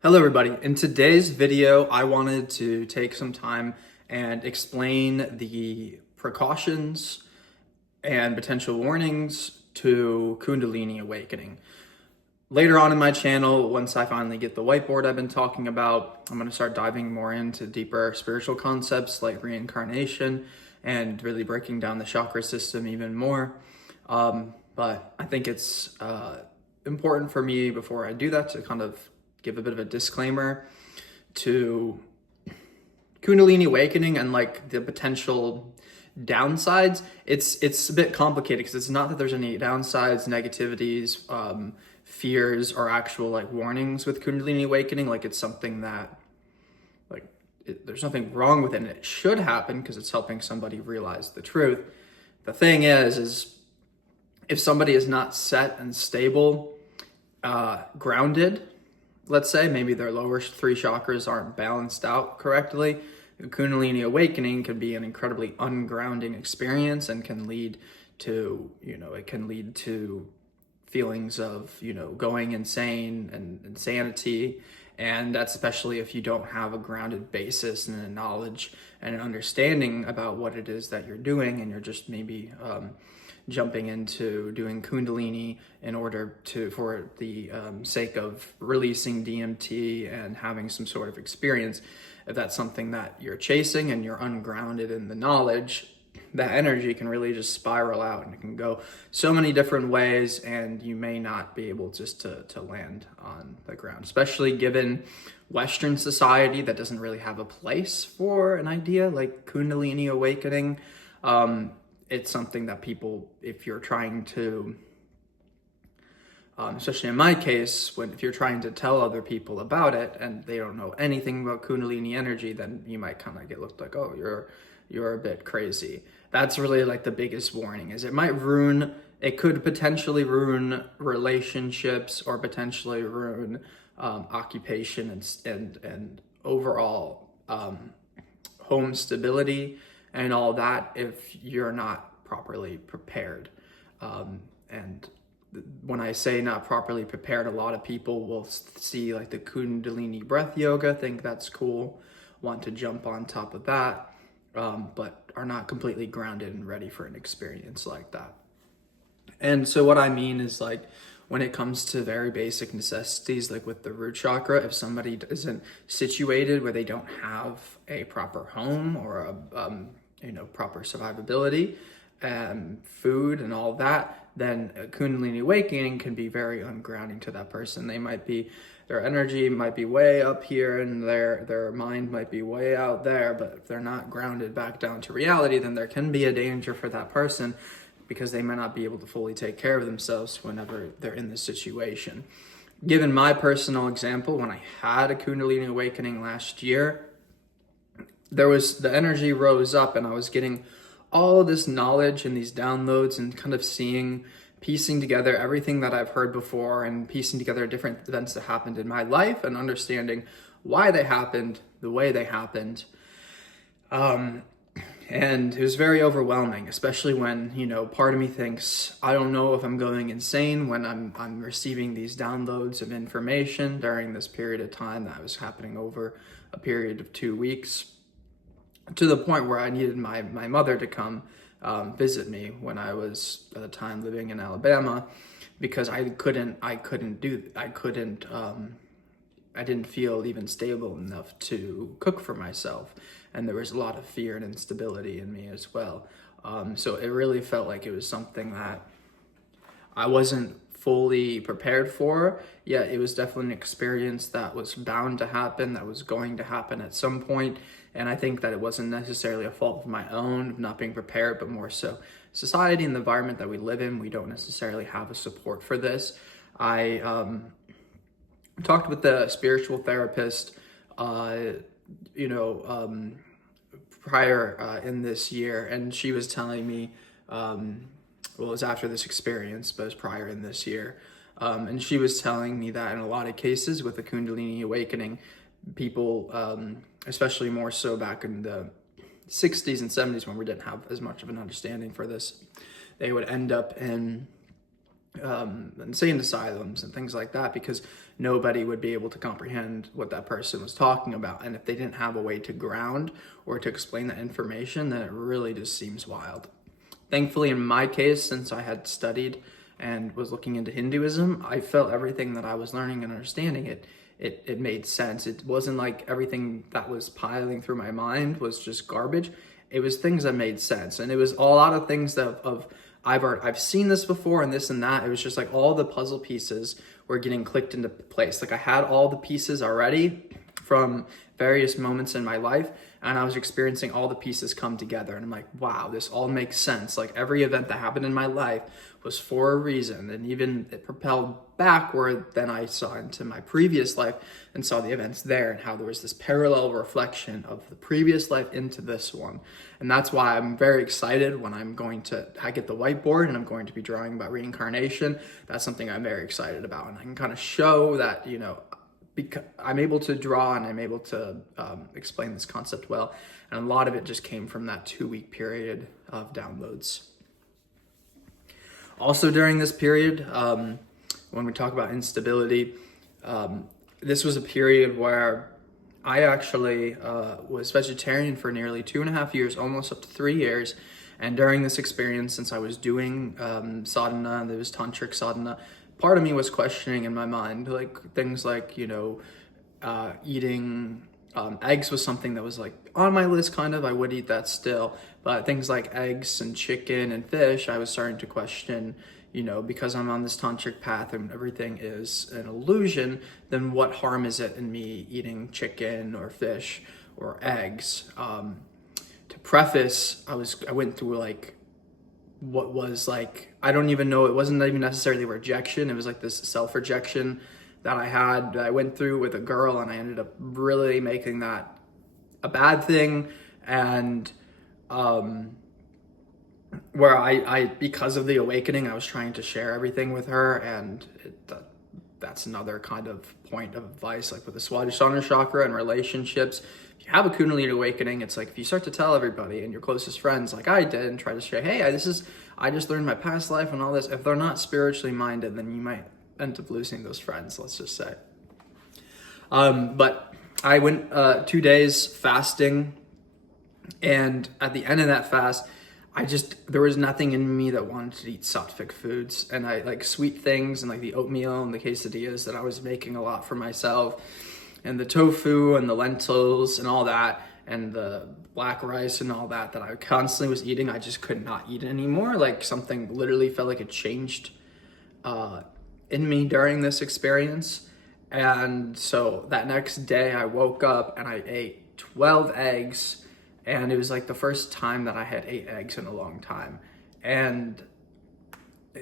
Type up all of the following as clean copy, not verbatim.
Hello everybody. In today's video, I wanted to take some time and explain the precautions and potential warnings to Kundalini awakening. Later on in my channel, once I finally get the whiteboard I've been talking about, I'm going to start diving more into deeper spiritual concepts like reincarnation and really breaking down the chakra system even more. But I think it's important for me before I do that to kind of give a bit of a disclaimer to Kundalini awakening and like the potential downsides. It's a bit complicated because it's not that there's any downsides, negativities, fears, or actual like warnings with Kundalini awakening. Like it's something that there's nothing wrong with it, and it should happen because it's helping somebody realize the truth. The thing is if somebody is not set and stable, grounded, let's say maybe their lower three chakras aren't balanced out correctly, Kundalini awakening can be an incredibly ungrounding experience and can lead to, feelings of, going insane and insanity. And that's especially if you don't have a grounded basis and a knowledge and an understanding about what it is that you're doing, and you're just maybe jumping into doing Kundalini in order for the sake of releasing DMT and having some sort of experience. If that's something that you're chasing and you're ungrounded in the knowledge, that energy can really just spiral out, and it can go so many different ways, and you may not be able just to land on the ground, especially given Western society that doesn't really have a place for an idea like Kundalini awakening. It's something that people, if you're trying to, especially in my case, if you're trying to tell other people about it and they don't know anything about Kundalini energy, then you might kind of get looked like, oh, you're a bit crazy. That's really like the biggest warning, is it could potentially ruin relationships, or potentially ruin occupation and overall home stability and all that if you're not properly prepared. And when I say not properly prepared, a lot of people will see like the Kundalini breath yoga, think that's cool, want to jump on top of that, but are not completely grounded and ready for an experience like that. And so what I mean is, like, when it comes to very basic necessities, like with the root chakra, if somebody isn't situated where they don't have a proper home or a proper survivability and food and all that, then Kundalini awakening can be very ungrounding to that person. Their energy might be way up here and their mind might be way out there, but if they're not grounded back down to reality, then there can be a danger for that person, because they might not be able to fully take care of themselves whenever they're in this situation. Given my personal example, when I had a Kundalini awakening last year, the energy rose up, and I was getting all of this knowledge and these downloads, and kind of piecing together everything that I've heard before, and piecing together different events that happened in my life, and understanding why they happened the way they happened. And it was very overwhelming, especially when, part of me thinks, I don't know if I'm going insane when I'm receiving these downloads of information during this period of time that was happening over a period of 2 weeks, to the point where I needed my mother to come visit me when I was at the time living in Alabama, because I didn't feel even stable enough to cook for myself. And there was a lot of fear and instability in me as well. So it really felt like it was something that I wasn't fully prepared for, yet it was definitely an experience that was bound to happen, that was going to happen at some point. And I think that it wasn't necessarily a fault of my own, of not being prepared, but more so society and the environment that we live in. We don't necessarily have a support for this. I talked with the spiritual therapist, prior in this year, and she was telling me, it was after this experience, but it was prior in this year, and she was telling me that in a lot of cases with the Kundalini awakening, people, especially more so back in the 60s and 70s when we didn't have as much of an understanding for this, they would end up in insane asylums and things like that, because nobody would be able to comprehend what that person was talking about. And if they didn't have a way to ground or to explain that information, then it really just seems wild. Thankfully, in my case, since I had studied and was looking into Hinduism, I felt everything that I was learning and understanding it made sense. It wasn't like everything that was piling through my mind was just garbage. It was things that made sense, and it was a lot of things that I've seen this before and this and that. It was just like all the puzzle pieces were getting clicked into place. Like I had all the pieces already from various moments in my life, and I was experiencing all the pieces come together. And I'm like, wow, this all makes sense. Like every event that happened in my life was for a reason. And even it propelled backward, then I saw into my previous life and saw the events there and how there was this parallel reflection of the previous life into this one. And that's why I'm very excited when I get the whiteboard and I'm going to be drawing about reincarnation. That's something I'm very excited about. And I can kind of show that, because I'm able to draw and I'm able to explain this concept well. And a lot of it just came from that 2-week period of downloads. Also during this period, when we talk about instability, this was a period where I actually was vegetarian for nearly 2.5 years, almost up to 3 years. And during this experience, since I was doing sadhana, there was tantric sadhana, part of me was questioning in my mind, like things like, eating eggs was something that was like on my list kind of. I would eat that still, but things like eggs and chicken and fish, I was starting to question, because I'm on this tantric path and everything is an illusion, then what harm is it in me eating chicken or fish or eggs? To preface, I went through like what was like, I don't even know, it wasn't even necessarily rejection. It was like this self-rejection that I went through with a girl, and I ended up really making that a bad thing. And where I because of the awakening, I was trying to share everything with her, and that's another kind of point of advice, like with the Swadhisthana chakra and relationships. If you have a Kundalini awakening, it's like if you start to tell everybody and your closest friends, like I did, and try to share, hey, I just learned my past life and all this. If they're not spiritually minded, then you might end up losing those friends, let's just say. But I went 2 days fasting, and at the end of that fast, there was nothing in me that wanted to eat sattvic foods, and I like sweet things and like the oatmeal and the quesadillas that I was making a lot for myself, and the tofu and the lentils and all that, and the black rice and all that I constantly was eating. I just could not eat anymore. Like something literally felt like it changed in me during this experience. And so that next day I woke up and I ate 12 eggs, and it was like the first time that I had 8 eggs in a long time. And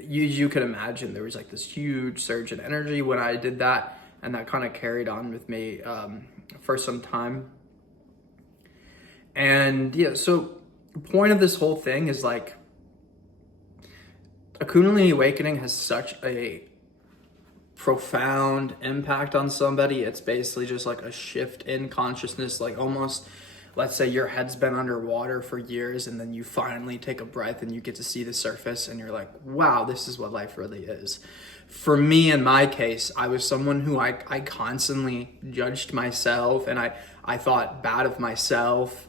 you could imagine there was like this huge surge in energy when I did that, and that kind of carried on with me for some time. And yeah, so the point of this whole thing is like a Kundalini awakening has such a profound impact on somebody. It's basically just like a shift in consciousness, like almost, let's say your head's been underwater for years, and then you finally take a breath and you get to see the surface, and you're like, wow, this is what life really is. For me, in my case, I was someone who I constantly judged myself, and I thought bad of myself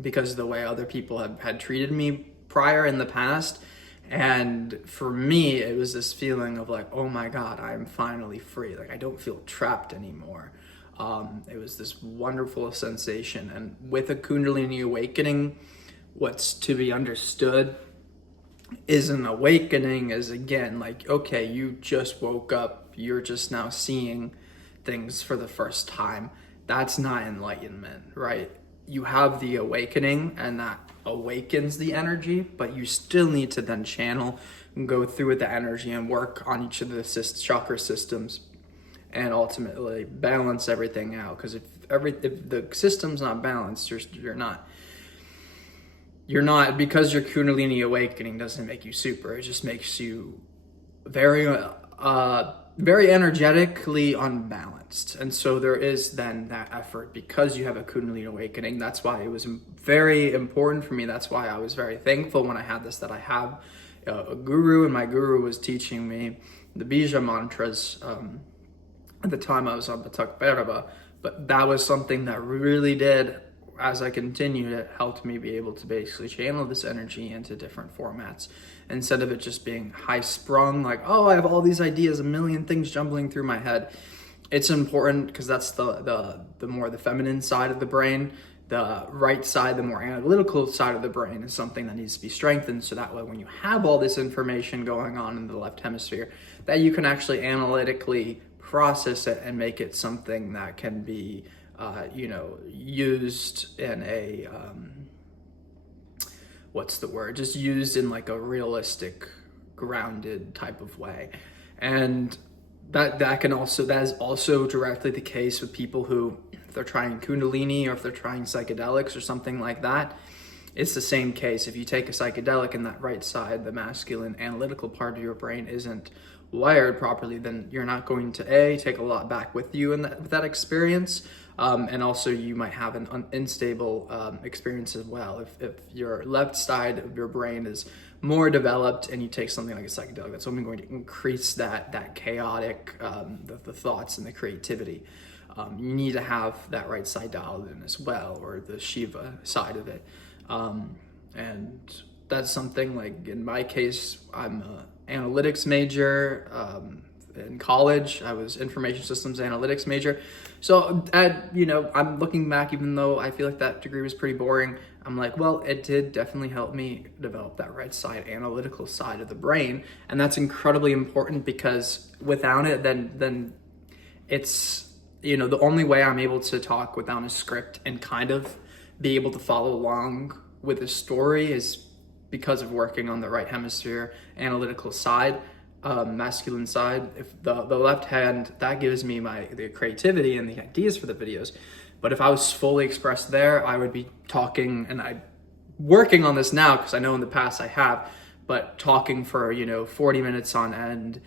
because of the way other people had treated me prior in the past. And for me, it was this feeling of like, oh my God, I'm finally free. Like I don't feel trapped anymore. It was this wonderful sensation. And with a Kundalini awakening, what's to be understood is an awakening is, again, like, okay, you just woke up, you're just now seeing things for the first time. That's not enlightenment, right? You have the awakening, and that awakens the energy, but you still need to then channel and go through with the energy and work on each of the chakra systems and ultimately balance everything out. Because if the system's not balanced, you're not, because your Kundalini awakening doesn't make you super, it just makes you very energetically unbalanced. And so there is then that effort, because you have a Kundalini awakening. That's why it was very important for me. That's why I was very thankful when I had this, that I have a guru, and my guru was teaching me the Bija mantras. At the time I was on Batak Beraba, but that was something that really did, as I continued, it helped me be able to basically channel this energy into different formats instead of it just being high sprung, like, oh, I have all these ideas, a million things jumbling through my head. It's important because that's the more the feminine side of the brain. The right side, the more analytical side of the brain, is something that needs to be strengthened, so that way when you have all this information going on in the left hemisphere, that you can actually analytically process it and make it something that can be used in a just used in like a realistic, grounded type of way. And that is also directly the case with people who, if they're trying Kundalini or if they're trying psychedelics or something like that. It's the same case. If you take a psychedelic and that right side, the masculine analytical part of your brain, isn't wired properly, then you're not going to take a lot back with you in that experience, and also you might have an unstable experience as well. If your left side of your brain is more developed and you take something like a psychedelic, that's only going to increase that chaotic, the thoughts and the creativity. You need to have that right side dialed in as well, or the Shiva side of it. And that's something, like in my case, I'm an analytics major. In college, I was information systems analytics major. So I'm looking back, even though I feel like that degree was pretty boring, I'm like, well, it did definitely help me develop that right side, analytical side of the brain. And that's incredibly important, because without it, then it's, the only way I'm able to talk without a script and kind of be able to follow along with the story is because of working on the right hemisphere analytical side, masculine side. If the left hand, that gives me the creativity and the ideas for the videos. But if I was fully expressed there, I would be talking, and I'm working on this now because I know in the past I have, but talking for 40 minutes on end,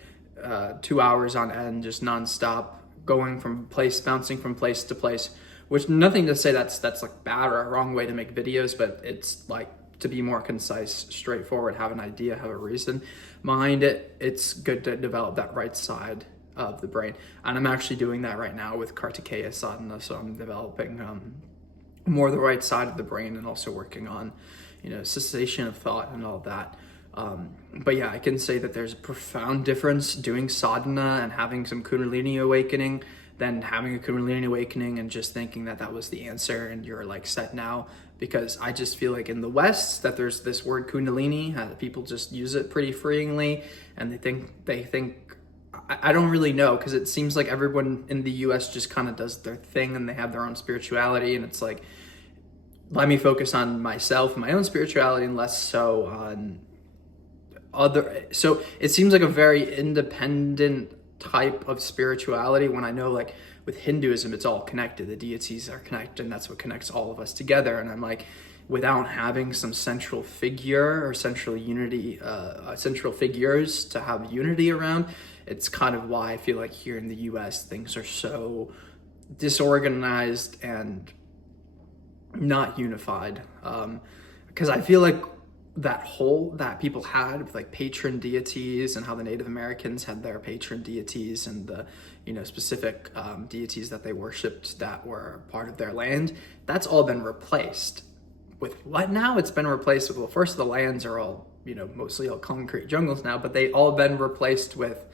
2 hours on end, just nonstop, bouncing from place to place. Which, nothing to say that's like bad or a wrong way to make videos, but it's like, to be more concise, straightforward, have an idea, have a reason behind it. It's good to develop that right side of the brain. And I'm actually doing that right now with Kartikeya sadhana. So I'm developing more the right side of the brain, and also working on, cessation of thought and all that. But yeah, I can say that there's a profound difference doing sadhana and having some Kundalini awakening than having a Kundalini awakening and just thinking that was the answer and you're like set now. Because I just feel like in the West that there's this word Kundalini, people just use it pretty freeingly, and they think I don't really know, because it seems like everyone in the US just kind of does their thing and they have their own spirituality, and it's like, let me focus on myself and my own spirituality and less so on other. So it seems like a very independent type of spirituality, when I know, like, with Hinduism, it's all connected. The deities are connected, and that's what connects all of us together. And I'm like, without having some central figure or central unity, central figures to have unity around, it's kind of why I feel like here in the US, things are so disorganized and not unified. Because I feel like that whole that people had with like patron deities, and how the Native Americans had their patron deities, and the specific deities that they worshipped that were part of their land, that's all been replaced with what now? It's been replaced with, well, first the lands are all mostly all concrete jungles now, but they all been replaced with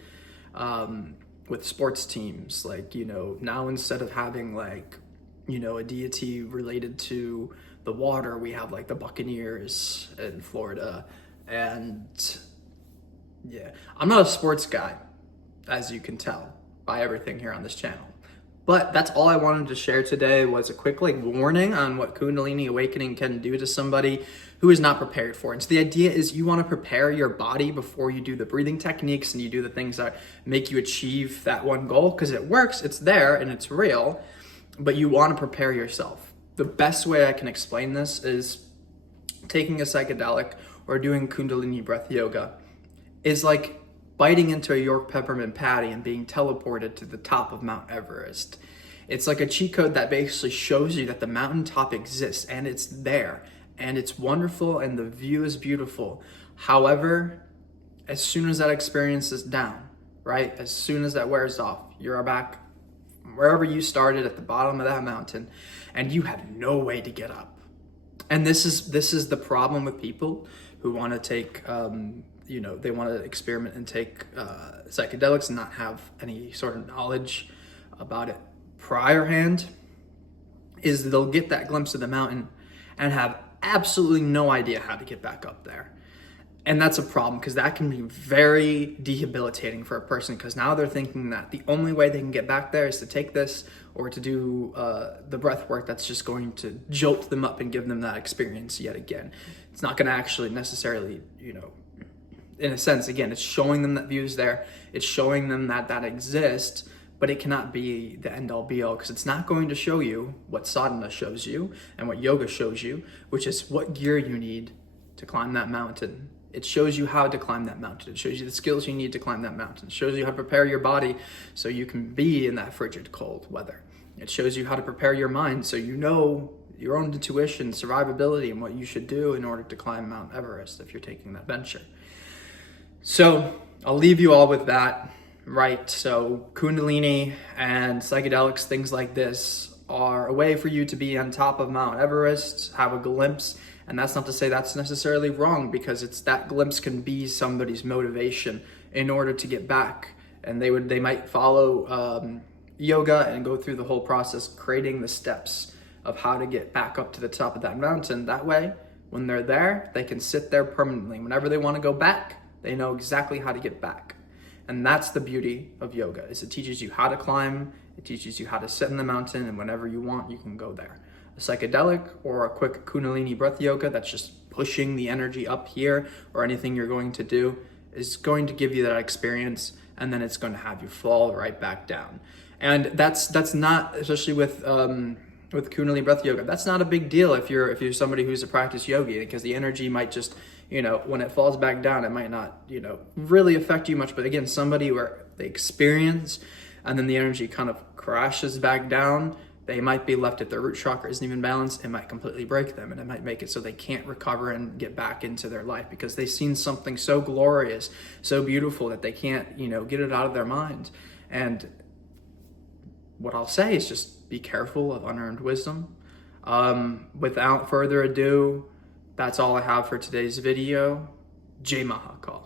sports teams. Like, now instead of having like a deity related to the water, we have like the Buccaneers in Florida. And yeah, I'm not a sports guy, as you can tell by everything here on this channel. But that's all I wanted to share today, was a quick warning on what Kundalini awakening can do to somebody who is not prepared for it. And so the idea is you want to prepare your body before you do the breathing techniques and you do the things that make you achieve that one goal, because it works, it's there, and it's real, but you want to prepare yourself. The best way I can explain this is taking a psychedelic or doing Kundalini breath yoga is like biting into a York peppermint patty and being teleported to the top of Mount Everest. It's like a cheat code that basically shows you that the mountaintop exists, and it's there, and it's wonderful, and the view is beautiful. However, as soon as that experience is down, right? As soon as that wears off, you're back wherever you started at the bottom of that mountain, and you have no way to get up. And this is the problem with people who want to take, they want to experiment and take psychedelics and not have any sort of knowledge about it priorhand, is they'll get that glimpse of the mountain and have absolutely no idea how to get back up there. And that's a problem, because that can be very debilitating for a person, because now they're thinking that the only way they can get back there is to take this or to do the breath work that's just going to jolt them up and give them that experience yet again. It's not going to actually necessarily, in a sense, again, it's showing them that view's there. It's showing them that that exists, but it cannot be the end-all be-all, because it's not going to show you what sadhana shows you and what yoga shows you, which is what gear you need to climb that mountain. It shows you how to climb that mountain. It shows you the skills you need to climb that mountain. It shows you how to prepare your body so you can be in that frigid, cold weather. It shows you how to prepare your mind so you know your own intuition, survivability, and what you should do in order to climb Mount Everest if you're taking that venture. So I'll leave you all with that, right? So Kundalini and psychedelics, things like this, are a way for you to be on top of Mount Everest, have a glimpse. And that's not to say that's necessarily wrong, because it's that glimpse can be somebody's motivation in order to get back. And they might follow yoga and go through the whole process, creating the steps of how to get back up to the top of that mountain. That way, when they're there, they can sit there permanently. Whenever they want to go back, they know exactly how to get back. And that's the beauty of yoga, is it teaches you how to climb, it teaches you how to sit in the mountain, and whenever you want, you can go there. A psychedelic or a quick Kundalini breath yoga that's just pushing the energy up here, or anything you're going to do, is going to give you that experience, and then it's going to have you fall right back down. And that's not, especially with Kundalini breath yoga, that's not a big deal if you're somebody who's a practice yogi, because the energy might just, when it falls back down, it might not, really affect you much. But again, somebody where they experience and then the energy kind of crashes back down, they might be left, if their root chakra isn't even balanced, it might completely break them, and it might make it so they can't recover and get back into their life, because they've seen something so glorious, so beautiful, that they can't, get it out of their mind. And what I'll say is just be careful of unearned wisdom. Without further ado, that's all I have for today's video. Jai Mahakal.